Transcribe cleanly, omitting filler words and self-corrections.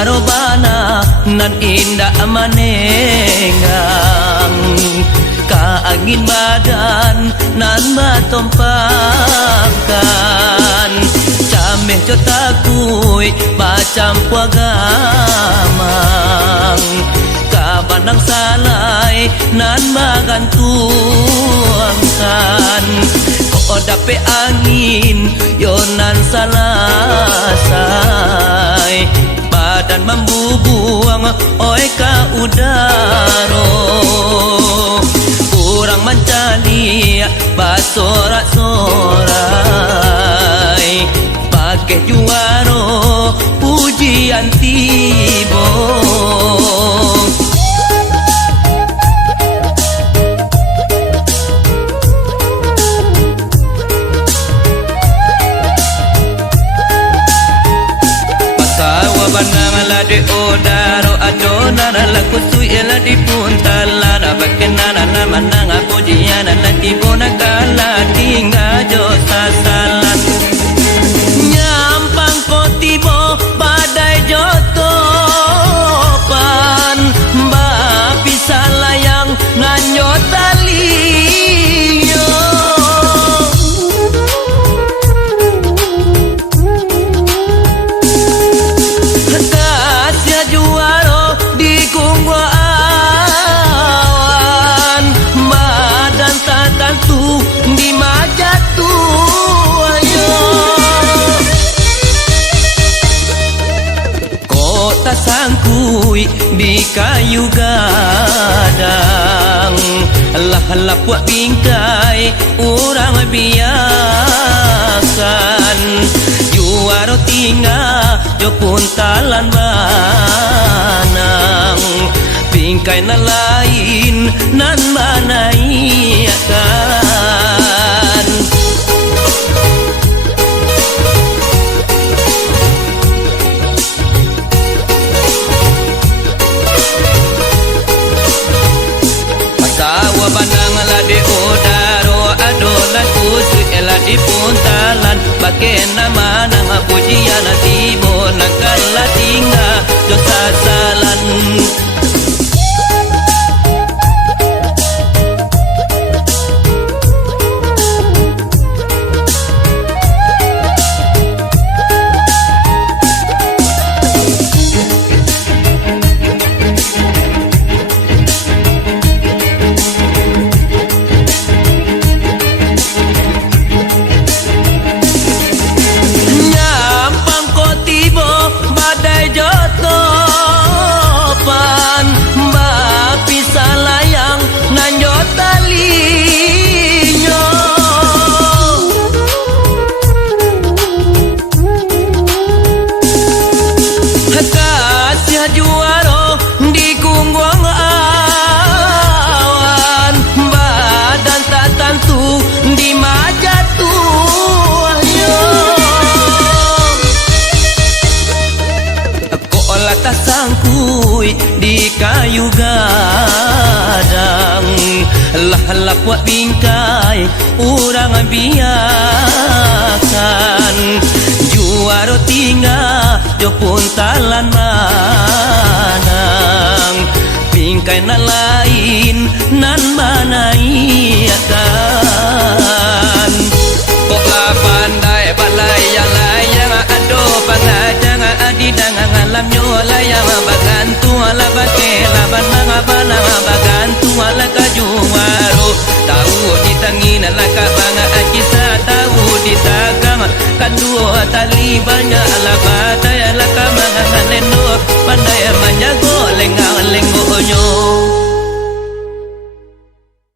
juaro bana nan indah manengang kaangin badan nan matompangkan cameh cotakui macam puagamang kabanang salai nan magantuangkan kok dape angin yonan salasai badan membubuang oi ka udaro kurang mencari basorak-sorai pakai juaro pujian tibo banang lade odaro adona la kusu ela di puntala na bakena na mananga pujian na tibona kala tingga jo sasalan nyampang ko tibo badai joto pan ba pisalayang nganyo tali di majatu ayo kota sangkui di kayu gadang lah puak bingkai orang biasan juaro tinggal jo puntalan banang bingkai na lain nan manaiakan Makawa banang lade odaro adonan kusri ela di puntalan bakena manang pujian tibo nakala tinggal jo sasalan juaro di kungguang awan badan tak tentu di majatu ayo kok olah tak sangkui di kayu gadang lah puak bingkai orang biakan juaro tinggal jo puntalan manang bingkai na lain nan manaiakan kok la pandai balayang ado pangajang adidang ngalam nyolayang bagantu ala bakela banang banang bagantu ala kajuaro tahu ditangin ala ka banga akisa tahu ditagang kadua tali banyak ala badai ala ka mangan lendo pandai manyago lengang lengonyo